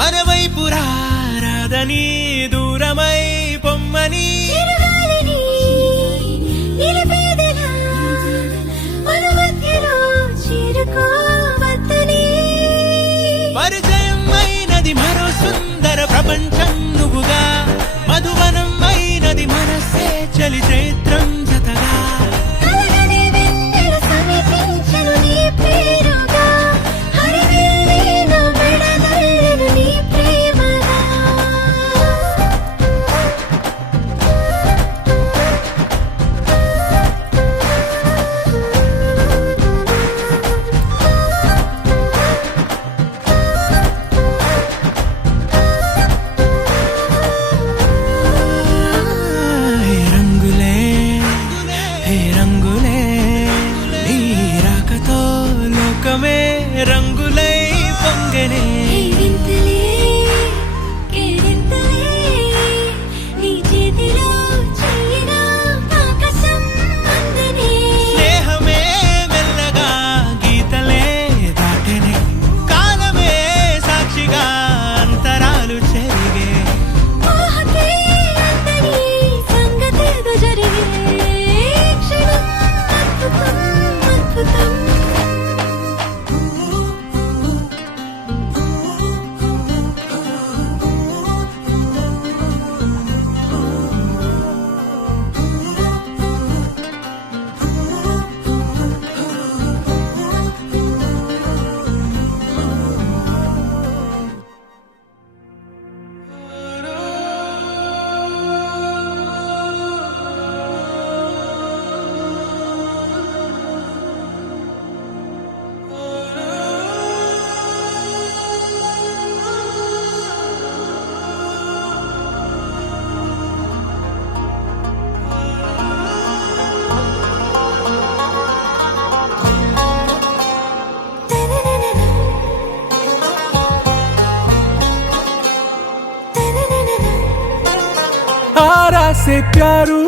మన వైపు రాదని దూరమై పొమ్మని పరిచయం అయినది మరో సుందర ప్రపంచం నువ్వుగా మధువనం అయినది మనసే చలి చైత్రం జతగా రంగులై పొంగనే స్నేహమే మెల్లగా గీతలే దాటనే కాలమే సాక్షిగా అంతరాలు చెరిగే से प्यारू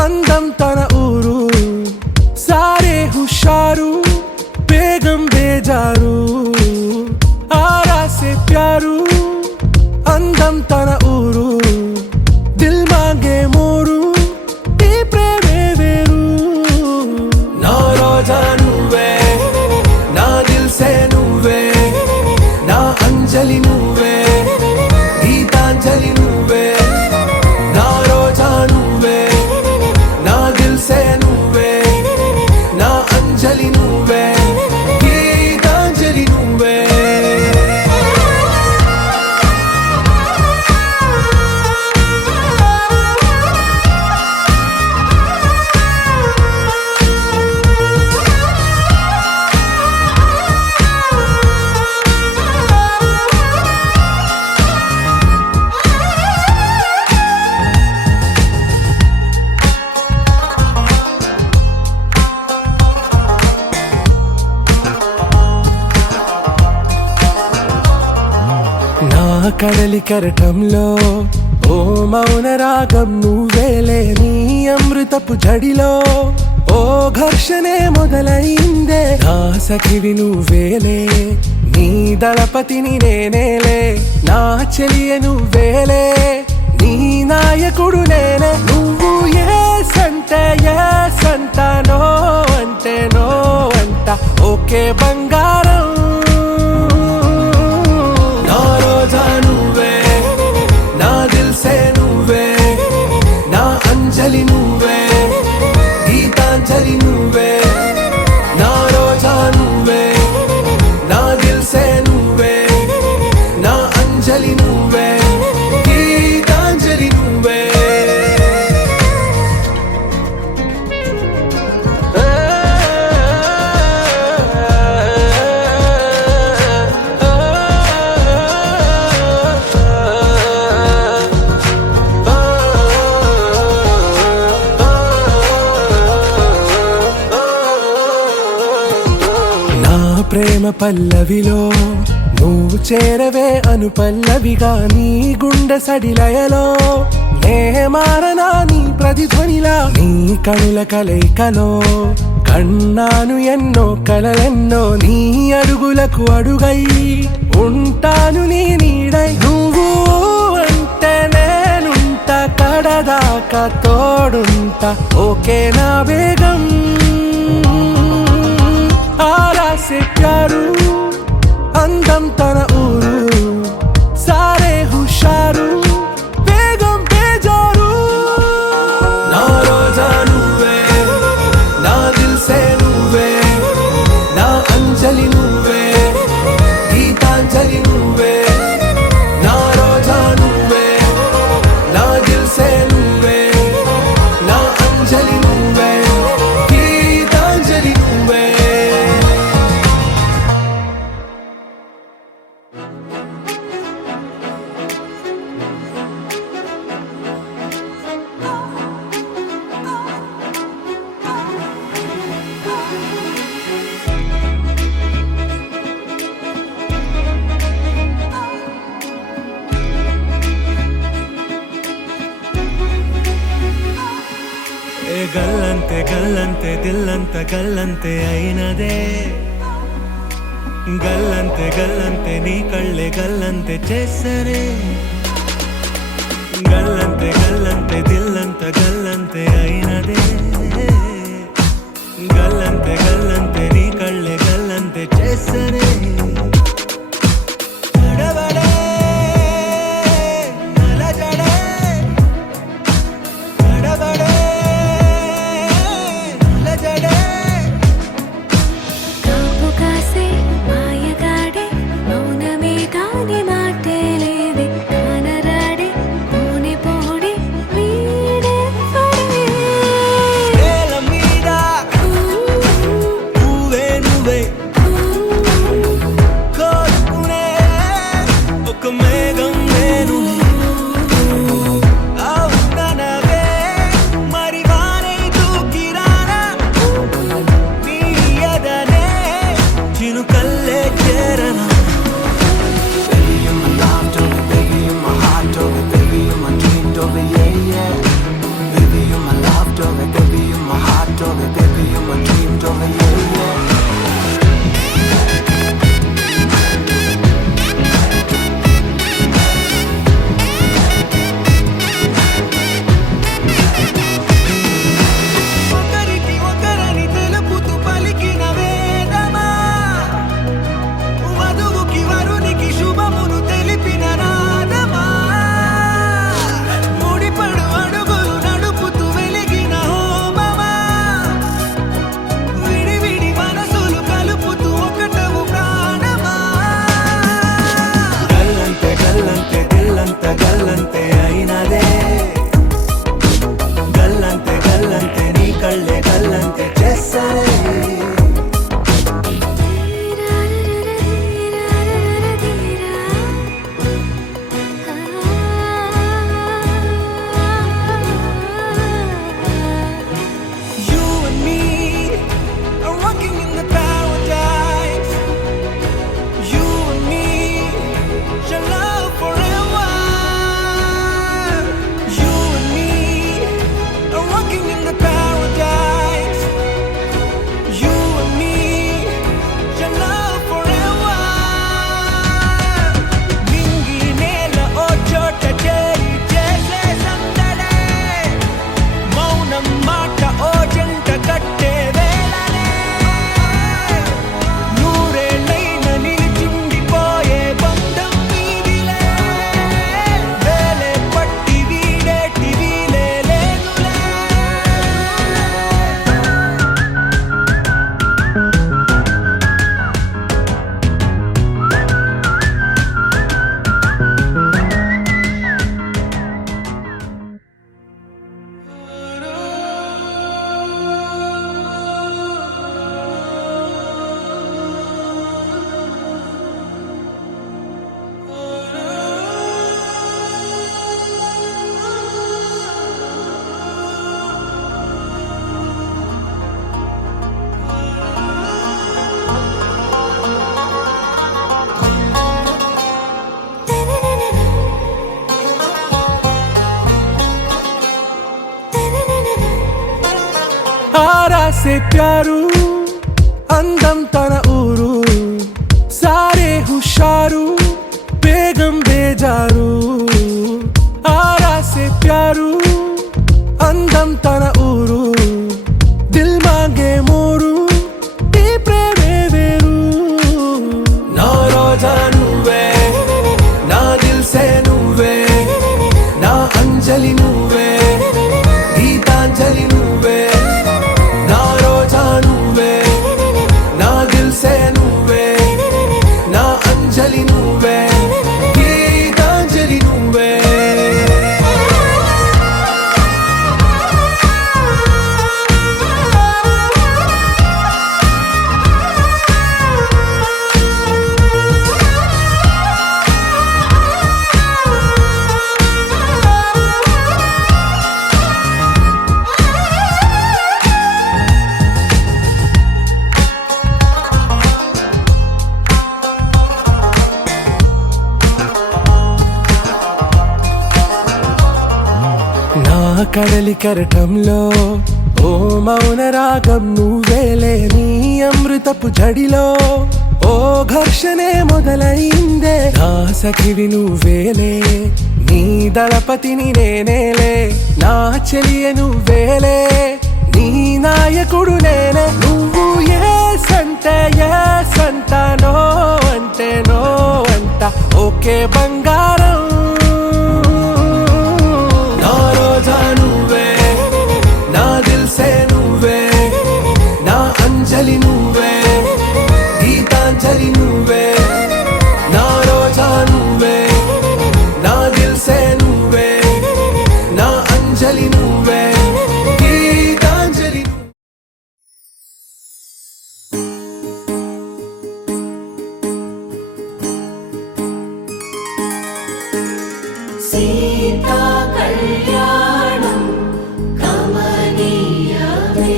अंदम तन ऊरू सारे हुशारू बेगम बेजारू आरा से प्यारू अंदम तन ऊरू दिल मांगे मोरू ती प्रेमे वेरू ना रोजा नुवे ना दिल से नुवे ना अंजलि नुवे गीतांजलि नुवे ना रोजा नुवे ना दिल से नुवे ना अंजलि नुवे गीतांजलि नुवे కడలి కరటంలో ఓ మౌన రాగం నువ్వేలే నీ అమృతపు జడిలో ఓ ఘర్షణే మొదలైందే నా సఖివి నువ్వేలే నీ దళపతిని నేనేలే నా చెలియ నువ్వేలే నీ నాయకుడు నేనే నువ్వు ఏ సంట నో అంటే నో అంట ఓకే బంగారం अंजलि नुवे गीतांजलि नुवे ना रोजा नुवे ना दिल से नुवे ना अंजलि नुवे गीतांजलि नुवे ప్రేమ పల్లవిలో నువ్వు చేరవే అను పల్లవిగా నీ గుండె సడిలయలో నే మారనా నీ ప్రతిధ్వనిలా నీ కనుల కలయికలో కన్నాను ఎన్నో కలలెన్నో నీ అడుగులకు అడుగై ఉంటాను నీ నీడై నువ్వు అంటే నేనుంట కడదాకా తోడుంటా ఓకే నా బేగం ఆరా సే ప్యారు అందం తన ఊరు సారే హుషారు బేగం బేజారు నా రోజా నువ్వే నా దిల్ సే నువ్వే నా అంజలి నువ్వే గీతాంజలి నువ్వే నా రోజా నువ్వే నా దిల్ సే నువ్వే నా అంజలి నువ్వే గీతాంజలి నువ్వే ఏ గల్లంతే గల్లంతే దిల్లంత గల్లంతే అయినదే గల్లంతే గల్లంతే నీ కళ్ళే గల్లంతే చేసరే గల్లంతే గల్లంతే దిల్లంత గల్లంతే అయినదే గల్లంతే గల్లంతే నీ కళ్ళే గల్లంతే చేసరే తడబడే అలజడే తడబడే అలజడే కాపు కాసే మాయగాడే మౌనమే కాని మాటే లేదే కానరాడే పోనే పోడే వీడే పడే నేల మీద నువ్వే నువ్వే కోరుకునే ఒక మేఘం నేను అవుననవే మరి వానే దూకిరానా నీ ఎదనే చినుకల్లే చేరనా Baby, you're my love, Toby. Baby, you're my heart, Toby. Baby, you're my dream, Toby. Yeah, yeah. Baby, you're my love, Toby. Baby, you're my heart, Toby. Baby, you're my dream, Toby. Yeah, yeah. ఒకరికి ఒకరని తెలుపుతూ పలికిన వేదమా వధువుకి వరునికి శుభమును తెలిపిన నాదమా ముడిపడు అడుగులు నడుపుతూ వెలిగిన హోమమా విడివిడి మనసులు కలుపుతూ ఒకటవు ప్రాణమా గల్లంతే గల్లంతే దిల్లంత గల్లంతే అయినదే గల్లంతే గల్లంతే నీ కళ్ళే గల్లంతే చేసరే You and me are walking in the paradise. You and me shall love forever. You and me are walking in the paradise. You and me shall love forever. Mingi nela o chota cheri chese sandade. మౌనం మాట ఓ జంట కట్టే వేళనే నూరేళ్ళైన నిలిచుండిపోయే బంధం మీదిలే వేలే పట్టి వీడేటి వీలే లేదులే आरा से प्यारू मारू बेगम बेजारू आरा से प्यारू అందం తన ఊరు దిల్ మాంగే మోరు ఈ ప్రేమే వేరు నా రోజా నువ్వే నా దిల్ సే నువ్వే నా అంజలి నువ్వే గీతాంజలి నువ్వే నా రోజా నువ్వే నా దిల్ సే నువ్వే నా అంజలి నువ్వే గీతాంజలి నువ్వే కడలి కరటంలో ఓ మౌన రాగం నువ్వేలే నీ అమృతపు జడిలో ఓ ఘర్షణే మొదలైందే నా సఖివి నువ్వేలే నీ దళపతిని నేనేలే నా చెలియ నువ్వేలే నీ నాయకుడు నేనే నువ్వు ఏ సంట నో అంటే నో అంట ఓకే బంగారం అంజలి నువ్వే గీతాంజలి నువ్వే నా రోజా నువ్వే నా దిల్ సే నువ్వే నా అంజలి నువ్వే గీతాంజలి సీతా కళ్యాణం కమనీయమే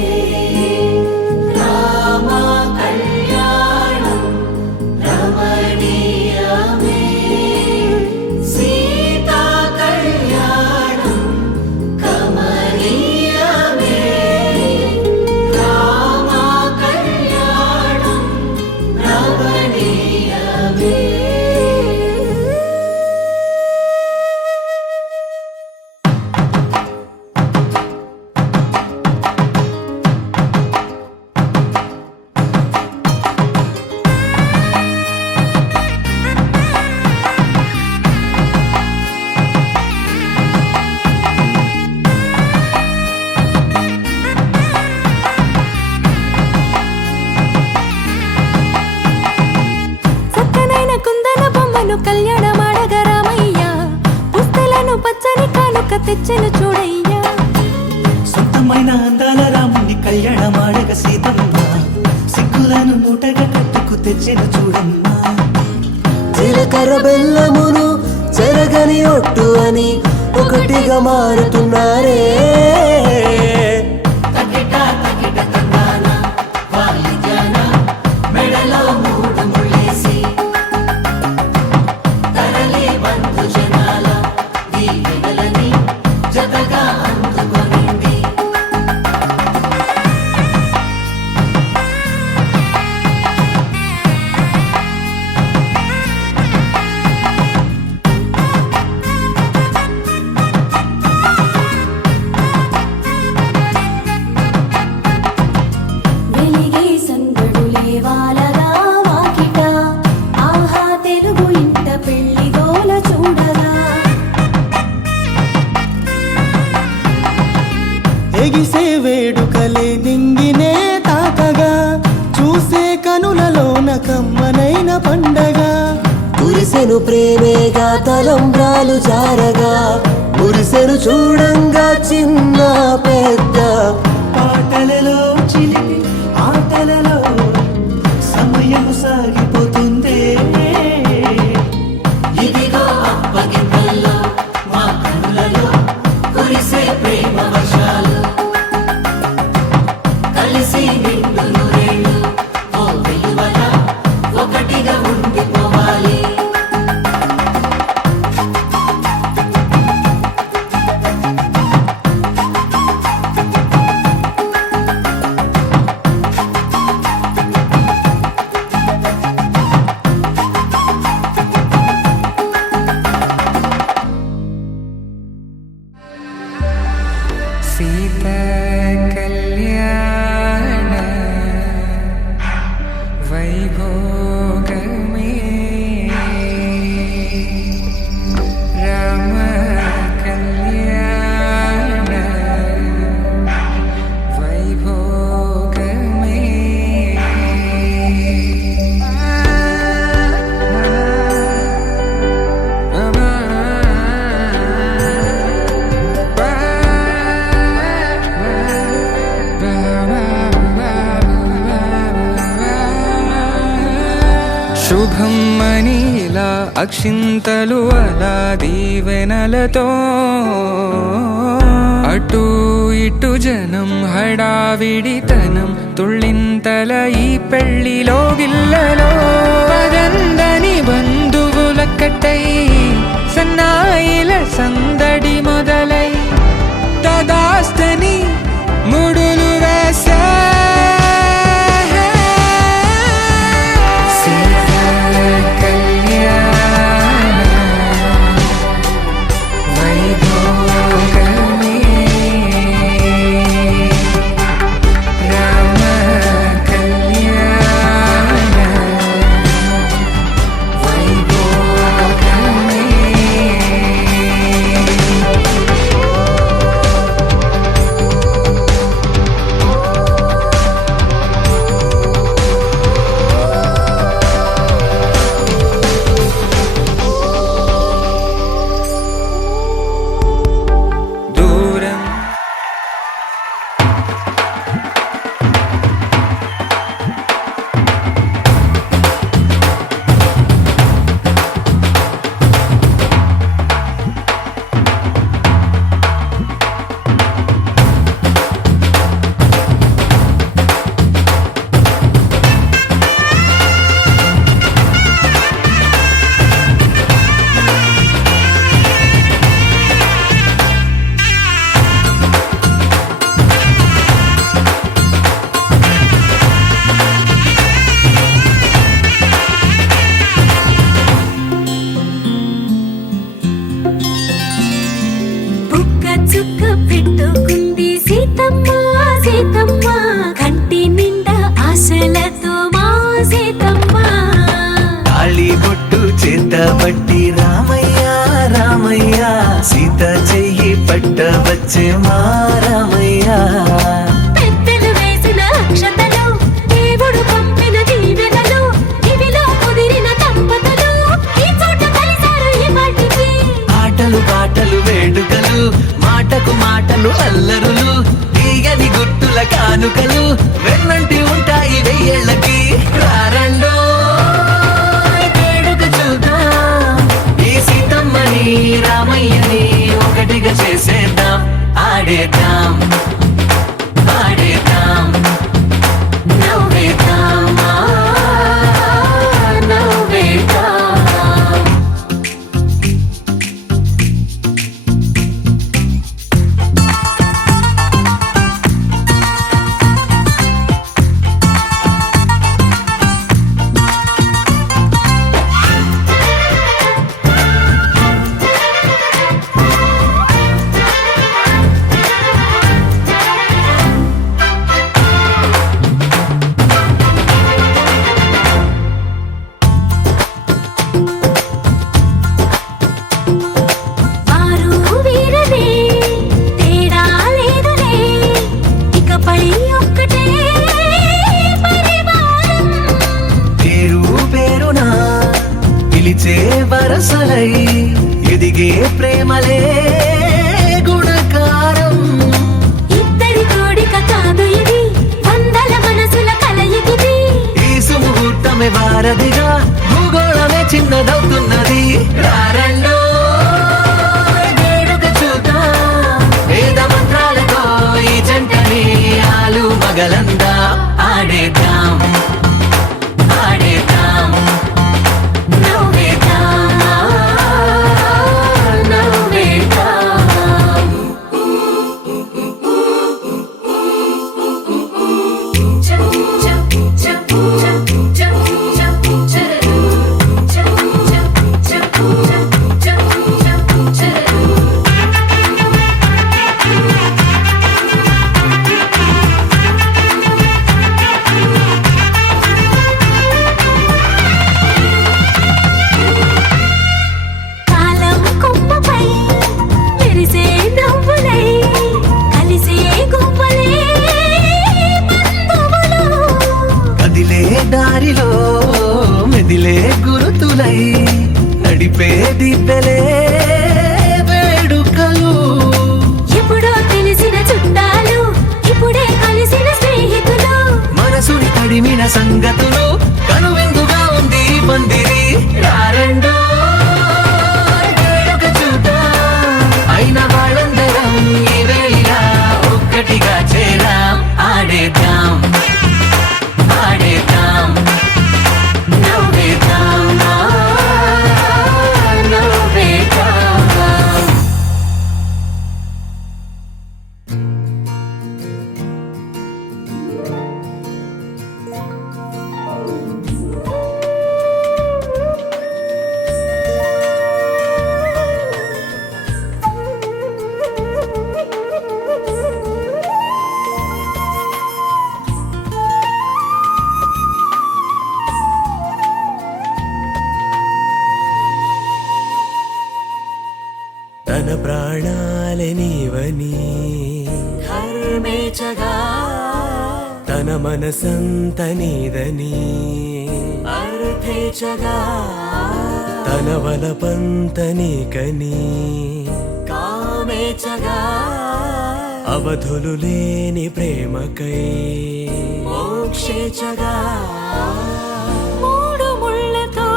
కళ్యాణమాడగరామయ్యా పుస్తలను పచ్చని కానుక తెచ్చెను చూడయ్యా సొంతమైన అందాల రాముని కళ్యాణమాడగ సీతమ్మ సిగ్గులను మూటగా కట్టుకు తెచ్చెను చూడమ్మా జీలకర్ర బెల్లమును చెరగని ఒట్టు అని ఒకటిగా మారుతున్నారే ఎగిసే వేడుకలే నింగినే తాకగా చూసే కనులలోన కమ్మనైన పండగ కురిసెను ప్రేమేగా తలంబ్రాలు జారగా మురిసెను చూడంగా చిన్న పెద్ద పాటలలో చిలిపి ఆటలలో సమయం సాగిపోతుందే ఇదిగో అప్పగింతల్లో మా కనులలో కురిసే ప్రేమ వర్షాలు కలిసి నిండు నూరేళ్ళు ఓ వెలువల ఒకటిగా ఉండిపోవాలి అలా అక్షింతలు అలా దీవెనలతో అటు ఇటు జనం హడావిడితనం తుళ్ళింతల ఈ పెళ్లిలో గిల్లలో పదందని బంధువులక్కటై సన్నాయిల సందడి మొదలై తదాస్తని ముడులు వేసా చుక్క పెట్టుకుంది సీతమ్మ సీతమ్మ కంటి నిండా ఆశలతో మా సీతమ్మ తాళి బొట్టు చేతబట్టి రామయ్య రామయ్య సీత చెయ్యి పట్టవచ్చే మా రామయ్య పెద్దలు వేసిన అక్షతలు దేవుడు పంపిన దీవెనలు ఇవిలో కుదిరిన దంపతులు ఈ చోట కలిసారు ఈ వాటికి ఆటలు పాటలు వేడుకలు మాటకు మాటలు అల్లరులు తీయని గుర్తుల కానుకలు వెన్నంటి ఉంటాయి వెయ్యేళ్ళకి రారండో వేడుక చూద్దాం ఈ సీతమ్మని రామయ్యని ఒకటిగా చేసేద్దాం ఆడేద్దాం పాడేద్దాం నవ్వేద్దాం నవ్వేద్దాం వరసలై ఎదిగే ప్రేమలే గుణకారం ఇద్దరి కోడిక కాదు ఇది వందల మనసుల కలయికిది ఈ సుముహూర్తమే వారధిగా భూగోళమే చిన్నదవుతున్నది రారండో వేడుక చూద్దాం వేద మంత్రాలతో ఈ జంటని ఆలు మగలందా ఆడేద్దాం ఆడేద్దాం దారిలో మెదిలే గురుతులై నడిపే దిబ్బెలే వేడుకలు ఎప్పుడో తెలిసిన చుట్టాలు ఇప్పుడే కలిసిన స్నేహితులు మనసుని తడిమిన సంగతులు కనువిందుగా ఉంది పందిరి రారండో తన ప్రాణాలే నీవని ధర్మేచగా తన మనసంత నీదని అర్థేచగా తన వలపంత నీకని కామేచగా అవధులు లేని ప్రేమకై మోక్షేచగా మూడు ముళ్ళతో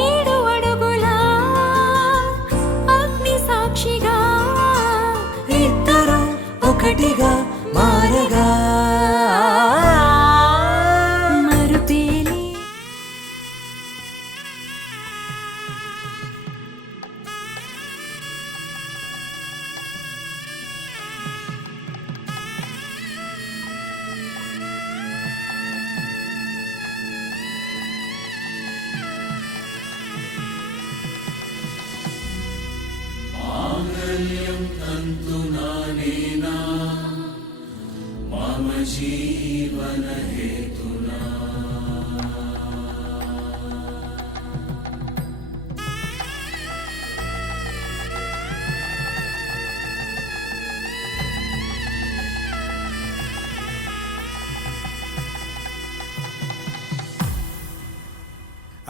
7 అడుగుల అగ్ని సాక్షిగా ఇద్దరు ఒకటిగా మారగా మరుపేలి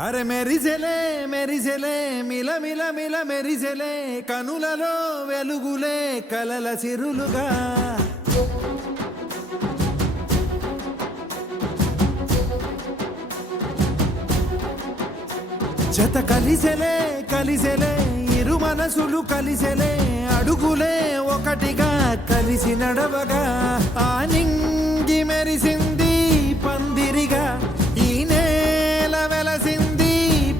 అరే మెరిసెలే మెరిసెలే మిల మిల మిల మెరిసెలే కనులలో వెలుగులే కలల సిరులుగా జత కలిసెలే కలిసెలే ఇరు మనసులు కలిసెలే అడుగులే ఒకటిగా కలిసి నడవగా ఆ నింగి మెరిసింది పందిరిగా ఈ నేల వెలసింది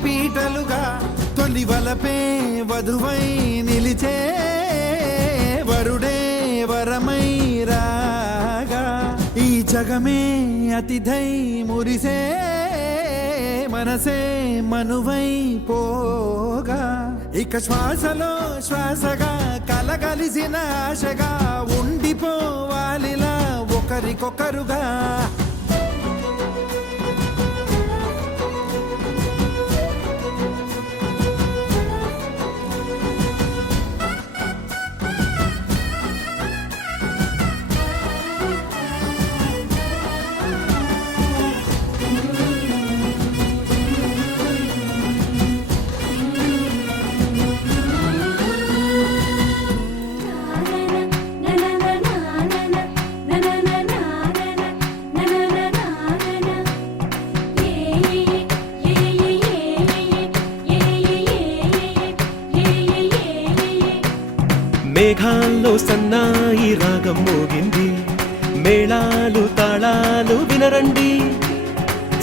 పీటలుగా తొలి వలపే వధువై నిలిచే వరుడే వరమై రాగా ఈ జగమే అతిథై మురిసే మనసే మనువై పోగా ఇక శ్వాసలో శ్వాసగా కలగలిసిన ఆశగా ఉండిపోవాలిలా ఒకరికొకరుగా మేఘాల్లో సన్నాయి రాగం మోగింది మేళాలు తాళాలు వినరండి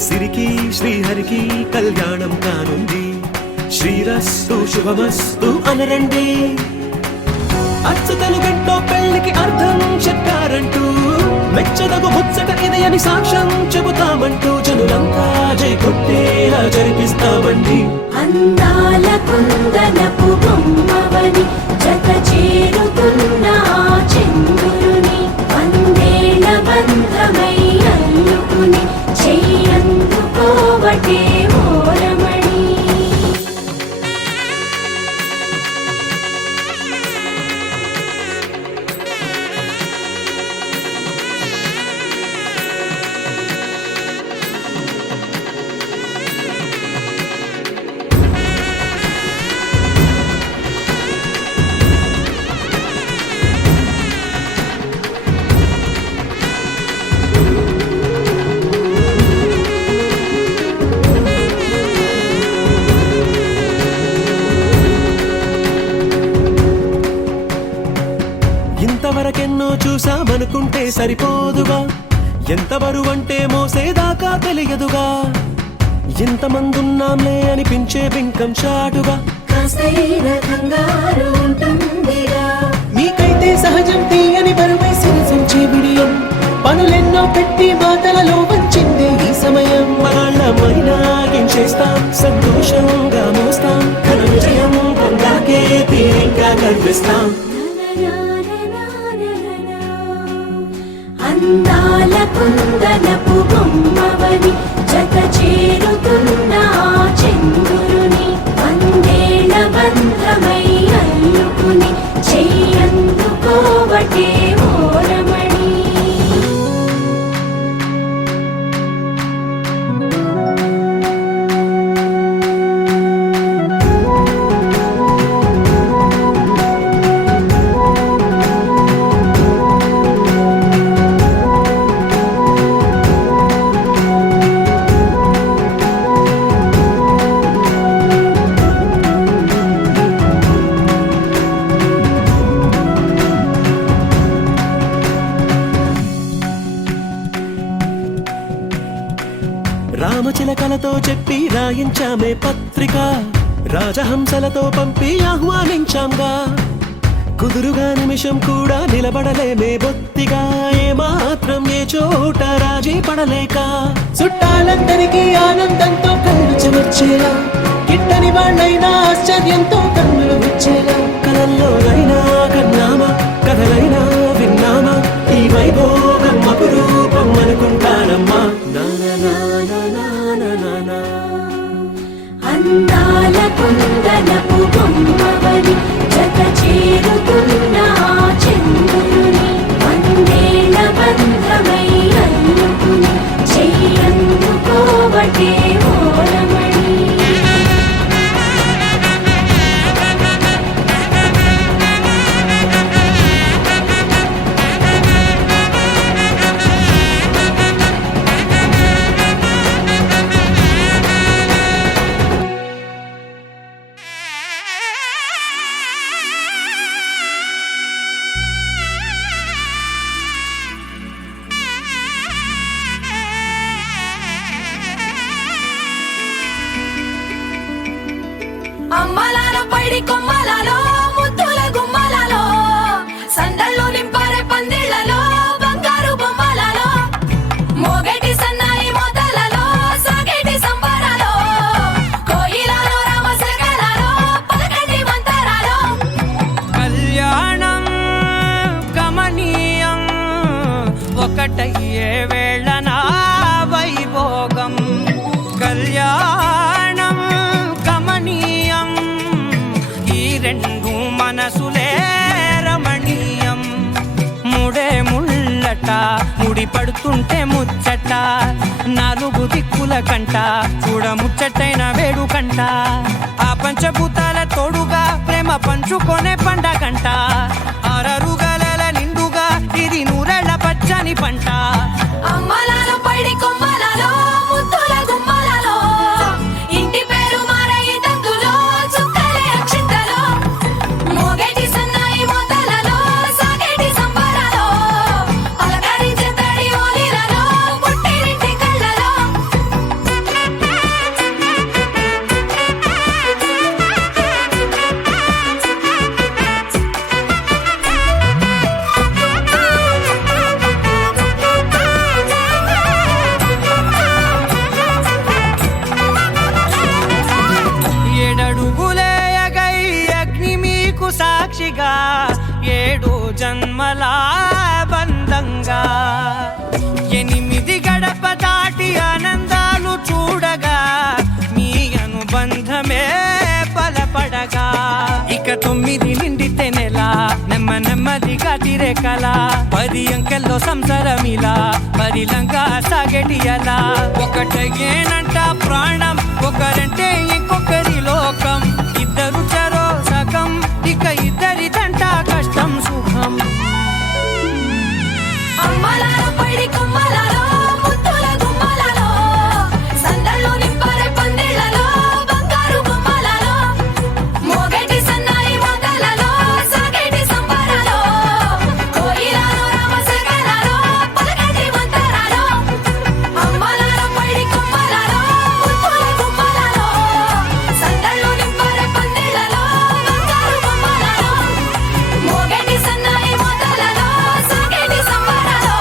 సిరికి శ్రీహరికి కళ్యాణం కానుంది శ్రీరస్తు శుభమస్తు అనరండి అచ్చతలు గంటో పెళ్లికి అర్థం చెప్పారంటూ మెచ్చదగు ముచ్చట ఇది అని సాక్ష్యం చెబుతామంటూ జనులంతా జై కొట్టేలా జరిపిస్తామండి అందాల కుందనపు బొమ్మవని జత చేరుతున్న ఆ చంద్రుని వందేళ్ల బంధమై అల్లుకుని చెయ్యందుకోవటే ఓరమణి ఇంతవరకెన్నో చూసామనుకుంటే సరిపోదుగా ఎంత బరువంటే మోసేదాకా తెలియదుగా ఎంతమందున్నాంలే అనిపించే బింకం చాటుగా కాస్తైన కంగారు ఉంటుందిగా మీకైతే సహజం తీయని బరువై సిరిసించే బిడియం పనులెన్నో పెట్టి మాటలలో వచ్చిందే ఈ సమయం మనాళ్ళమైనా గించేస్తాం సంతోషంగా మోస్తాం ఘన విజయం పొందాకే తీరిగ్గా కనిపిస్తాం అందాల కుందనపు బొమ్మవని జత చేరుతున్న ఆ చంద్రుని వందేళ్ల బంధమై రాతలతో చెప్పి రాయించామే పత్రిక, రాజహంసలతో పంపి ఆహ్వానించాంగా. కుదురుగా నిమిషం కూడా నిలబడలేమే బొత్తిగా, ఏమాత్రం ఏ చోట రాజీ పడలేక. చుట్టాలందరికీ ఆనందంతో కళ్ళు చెమర్చేలా, గిట్టని వాళ్ళైనా ఆశ్చర్యంతో కన్నులు వచ్చేలా. కలల్లోనైనా కన్నామా, కథలైనా విన్నామా, ఈ వైభోగం అపురూపం అనుకుంటానమ్మా. అందాల కుందనపు బొమ్మవని జత చేరుతున్న ఆ చంద్రుని, వందేళ్ల బంధమై అల్లుకుని చెయ్యందుకోవటే ఓరమణి. అమ్మలాల పైడి కొమ్మలలో ముద్దుల గుమ్మలలో, సందళ్ళు నింపారే పందిళ్లలో బంగారు బొమ్మలలో, మోగేటి సన్నాయి మోతలలో సాగేటి సంబరాలో, కోయిలలో రామశకలలో పలకటి మంతరాలో. కళ్యాణం గమనీయం ఒకటయ్యే వేళ నా వైభోగం. కళ్యాణం గమనీయం ఈ రెండు మనసులే రమణీయం. ముడే ముళ్ళట ముడి పడుతుంటే ముచ్చట, నాలుగు దిక్కుల కంట చూడ ముచ్చటైన వేడుకంట. ఆ పంచభూతాల తోడుగా ప్రేమ పంచుకొనే పండగంట. ఆరరుగల నిండుగా ఇది నూరెళ్ళ పచ్చని పంట. అమ్మలాల పైడి కొమ్మలలో ముద్దుల గుమ్మలలో, ఇంటి పేరు మారయి తందులో చుక్కలే అక్షింతలో, మోగేటి సన్నాయి మోతలలో సాగేటి సంబరాలో, పలకరించే తడి ఓలిలలో పుట్టినింటి కళ్ళలో. ఏడడుగులేయగై అగ్ని మీకు సాక్షిగా, ఏడు జన్మల బంధంగా. 8 గడప దాటి ఆనందాలు చూడగా, మీ అనుబంధమే బలపడగా. ఇక 9 నిండితే నెల నెమ్మదిగా తిరే కల, 10 అంకెల్లో సంసారమిలా పరిలంగా సాగేటి అలా. ఒకటేనంట ప్రాణం, ఒకరంటే ఇంకొకరి లోకం. ఇద్దరు చరో సగం, ఇక ఇద్దరిదంట కష్టం సుఖం. అమ్మలాల పైడి కొమ్మలలో ముద్దుల గుమ్మలలో, సందళ్ళు నింపారే పందిళ్లలో బంగారు బొమ్మలలో, మోగేటి సన్నాయి మోతలలో సాగేటి సంబరాలో, కోయిలలో రామశకలలో పలకటి మంతరాలో. అమ్మలాల పైడి కొమ్మలలో ముద్దుల గుమ్మలలో, సందళ్ళు నింపారే పందిళ్లలో బంగారు బొమ్మలలో, మోగేటి సన్నాయి మోతలలో సాగేటి సంబరాలో,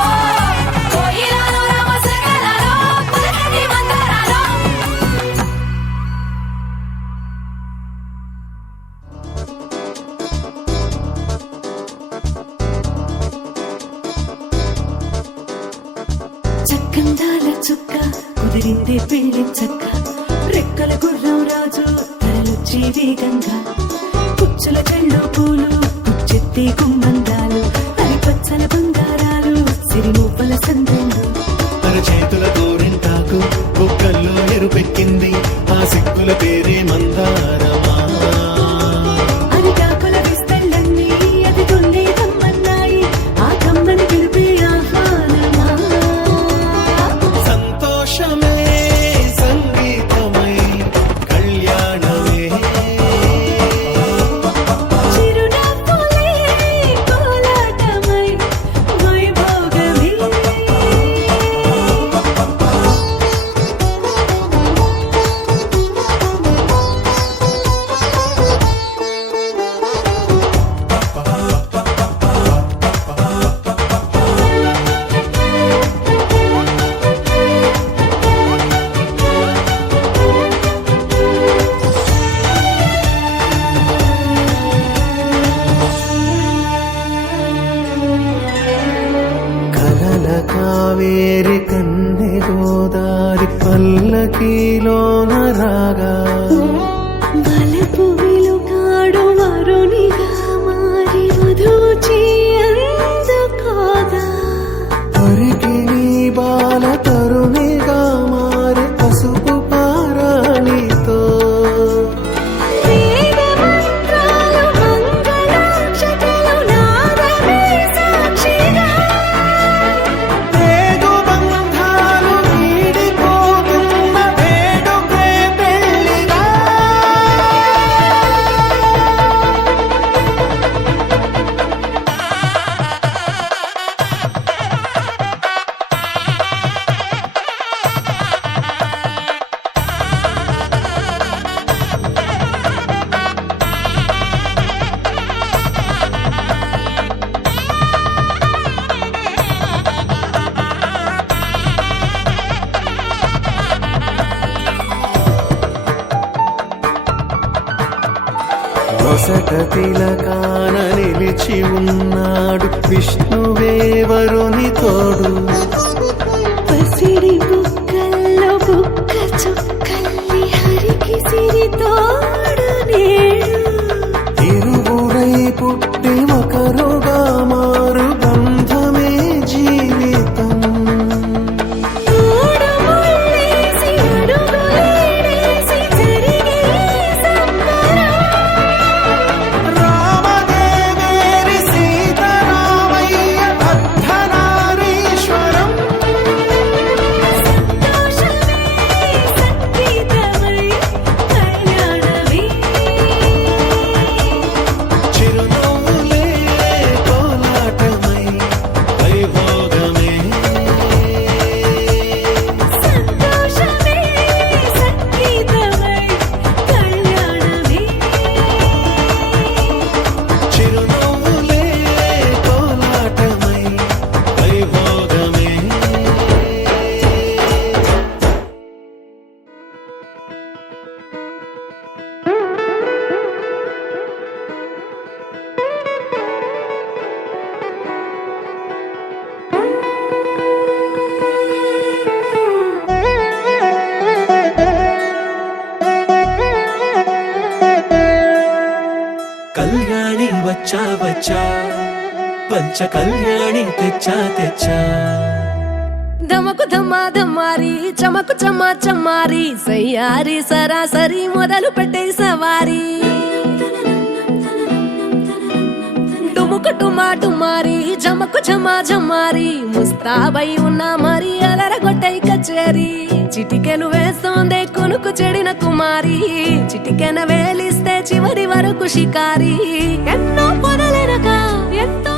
కోయిలలో రామశకలలో పలకటి మంతరాలో. చక్కందాల చుక్క కుదిరిందే పెళ్లి చక్క, రెక్కల గుర్రం రాజు తరలొచ్చి వేగంగా, కుచ్చుల చెళ్ళు పూలు కుచ్చెత్తి గుమ్మందాలు, అవి పచ్చల బంగారాలు సిరిమూపల సందెండు. తన చేతుల గోరింటాకు బొక్కల్లో ఎరుపెక్కింది, ఆ సిక్కుల పేరే మందారమా. అరిటాకుల విస్తళ్ళన్నీ అది తొల్లి కమ్మన్నాయి, ఆ కమ్మని పిలిపే ఆహ్వానమా. సంతోషమే సంగీతమై కళ్యాణమే. చిరునవ్వులే కోలాటమై వైభోగమే. నొసట తిలకాన నిలిచి ఉన్నాడు విష్ణువే వరుని తోడు. పసిడి బుక్కల్లో బుక్క చుక్కల్లి హరికి సిరి తోడు నేడు. ఇరువురై పుట్టి ఒకరుగా మారు బంధమే జీవితం. మూడు ముళ్ళేసి అడుగులేసి జరిగే సంబరం. రామదేవేరి సీతారామయ్య అర్ధనారీశ్వరం. సంతోషమే సంగీతమై కళ్యాణమే. చిరునవ్వులే కోలాటమై వైభోగమే. సంతోషమే సంగీతమై కళ్యాణమే. చిరునవ్వులే కోలాటమై వైభోగమే. కళ్యాణి వచ్చా వచ్చా పంచ కళ్యాణి తెచ్చా తెచ్చా. ధమకు ధమ్మా ధమ్మారి చమకు చమ్మా చమ్మారి సయ్యారి సరాసరి మొదలు పెట్టే సవారి. డుముకు టుమా టుమారి జమకు ఝమా ఝమ్మారి ముస్తాబై ఉన్నా మరి అలరగొట్టై కచేరి. చిటికెను వేస్తోందే కొనుకు చెడిన కుమారి చిటికెన వేలిస్తే చివరి వరకు షికారి. ఎన్నో పొదలెనక ఎంతో